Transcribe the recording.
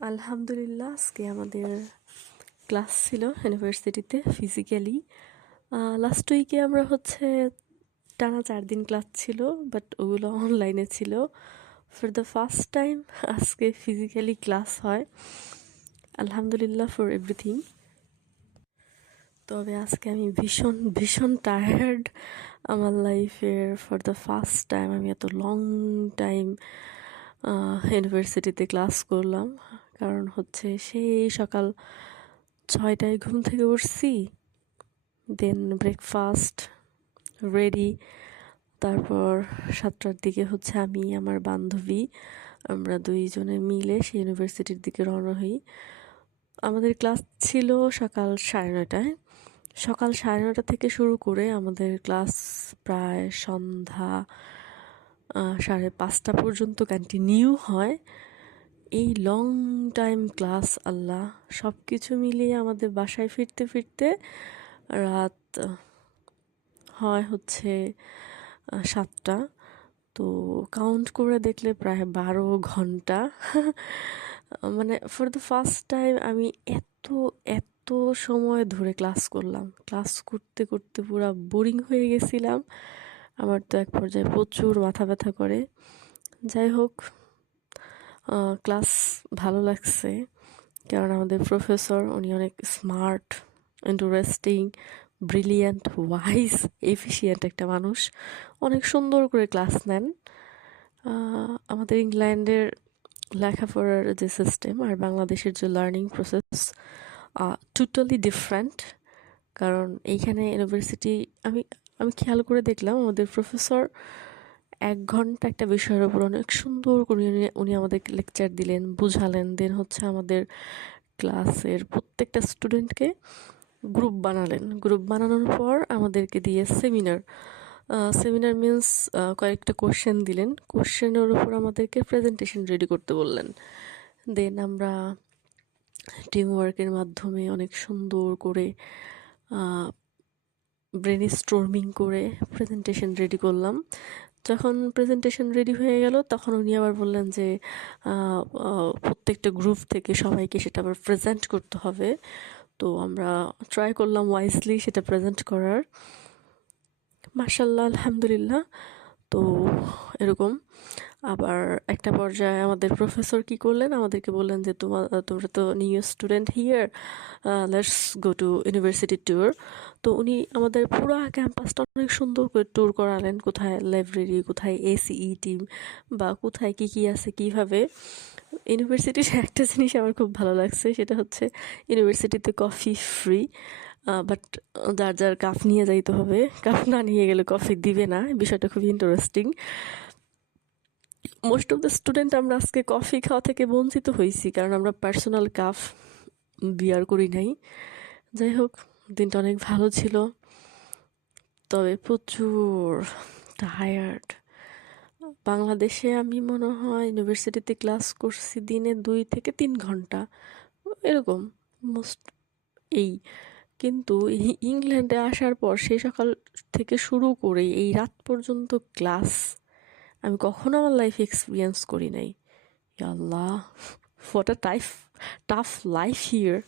আলহামদুলিল্লাহ, আজকে আমাদের ক্লাস ছিল ইউনিভার্সিটিতে ফিজিক্যালি। লাস্ট উইকে আমরা টানা 4 দিন ক্লাস ছিল, বাট ওগুলো অনলাইনে ছিল। ফর দ্য ফার্স্ট টাইম আজকে ফিজিক্যালি ক্লাস হয়। আলহামদুলিল্লাহ ফর এভরিথিং। তবে আজকে আমি ভীষণ ভীষণ টায়ার্ড। আমার লাইফের ফর দ্য ফার্স্ট টাইম আমি এত লং টাইম ইউনিভার্সিটিতে ক্লাস করলাম। কারণ সেই সকাল 6টায় ঘুম থেকে উঠছি, দেন ব্রেকফাস্ট রেডি, তারপর 7টার দিকে আমি আমার বান্ধবী আমরা দুইজনে মিলে সেই ইউনিভার্সিটির দিকে রওনা হই। আমাদের ক্লাস ছিল সকাল 9:30টায়। সকাল 9:30 থেকে শুরু করে আমাদের ক্লাস প্রায় সন্ধ্যা 5:30 পর্যন্ত কন্টিনিউ হয়। এই লং টাইম ক্লাস, আল্লাহ, সব কিছু মিলিয়ে আমাদের বাসায় ফিরতে ফিরতে রাত হয় 7টা। তো কাউন্ট করে দেখলে প্রায় 12 ঘন্টা। মানে ফর দ্য ফার্স্ট টাইম আমি এত এত সময় ধরে ক্লাস করলাম। ক্লাস করতে করতে পুরো বোরিং হয়ে গেছিলাম। আমার তো এক পর্যায়ে প্রচুর মাথা ব্যথা করে। যাই হোক, ক্লাস ভালো লাগছে, কারণ আমাদের প্রফেসর উনি অনেক smart, interesting, brilliant, wise, efficient একটা মানুষ। অনেক সুন্দর করে ক্লাস নেন। আমাদের ইংল্যান্ডের লেখাপড়ার যে সিস্টেম আর বাংলাদেশের যে লার্নিং প্রসেস টোটালি ডিফারেন্ট। কারণ এইখানে ইউনিভার্সিটি আমি আমি খেয়াল করে দেখলাম আমাদের প্রফেসর 1 ঘন্টা একটা বিষয়ের উপর অনেক সুন্দর করে উনি আমাদের লেকচার দিলেন, বুঝালেন। দেন আমাদের ক্লাসের প্রত্যেকটা স্টুডেন্টকে গ্রুপ বানালেন। গ্রুপ বানানোর পর আমাদেরকে দিয়ে সেমিনার মিন্স কয়েকটা কোশ্চেন দিলেন। কোশ্চেনের উপর আমাদেরকে প্রেজেন্টেশন রেডি করতে বললেন। দেন আমরা টিম ওয়ার্কের মাধ্যমে অনেক সুন্দর করে ব্রেন স্টর্মিং করে প্রেজেন্টেশন রেডি করলাম। যখন প্রেজেন্টেশন রেডি হয়ে গেল, তখন উনি আবার বললেন যে প্রত্যেকটা গ্রুপ থেকে সবাইকে সেটা আবার প্রেজেন্ট করতে হবে। তো আমরা ট্রাই করলাম ওয়াইজলি সেটা প্রেজেন্ট করার। মাশাআল্লাহ, আলহামদুলিল্লাহ। তো এরকম আবার একটা পর্যায়ে আমাদের প্রফেসর কি করলেন, আমাদেরকে বললেন যে তোমরা তো new student here, let's go to university tour. তো উনি আমাদের পুরো ক্যাম্পাসটা অনেক সুন্দর করে ট্যুর করালেন, কোথায় লাইব্রেরি, কোথায় এসিই টিম, বা কোথায় কি কি আছে কিভাবে। ইউনিভার্সিটির একটা জিনিস আমার খুব ভালো লাগছে, সেটা ইউনিভার্সিটিতে কফি ফ্রি, বাট যার যার কাপ নিয়ে যাইতে হবে। কাপ না নিয়ে গেলে কফি দিবে না। বিষয়টা খুব interesting. Most of the student আমরা আজকে কফি খাওয়া থেকে বঞ্চিত হয়েছি, কারণ আমরা পার্সোনাল কাপ বিয়ার করি নাই। যাই হোক, দিনটা অনেক ভালো ছিল, তবে প্রচুর টায়ার্ড। বাংলাদেশে আমি মনে হয় ইউনিভার্সিটিতে ক্লাস করছি দিনে 2 থেকে 3 ঘন্টা এরকম মোস্ট। কিন্তু এই ইংল্যান্ডে আসার পর সেই সকাল থেকে শুরু করে এই রাত পর্যন্ত ক্লাস আমি কখনো আমার লাইফে এক্সপিরিয়েন্স করি নাই। ইয়া আল্লাহ, what a tough life here.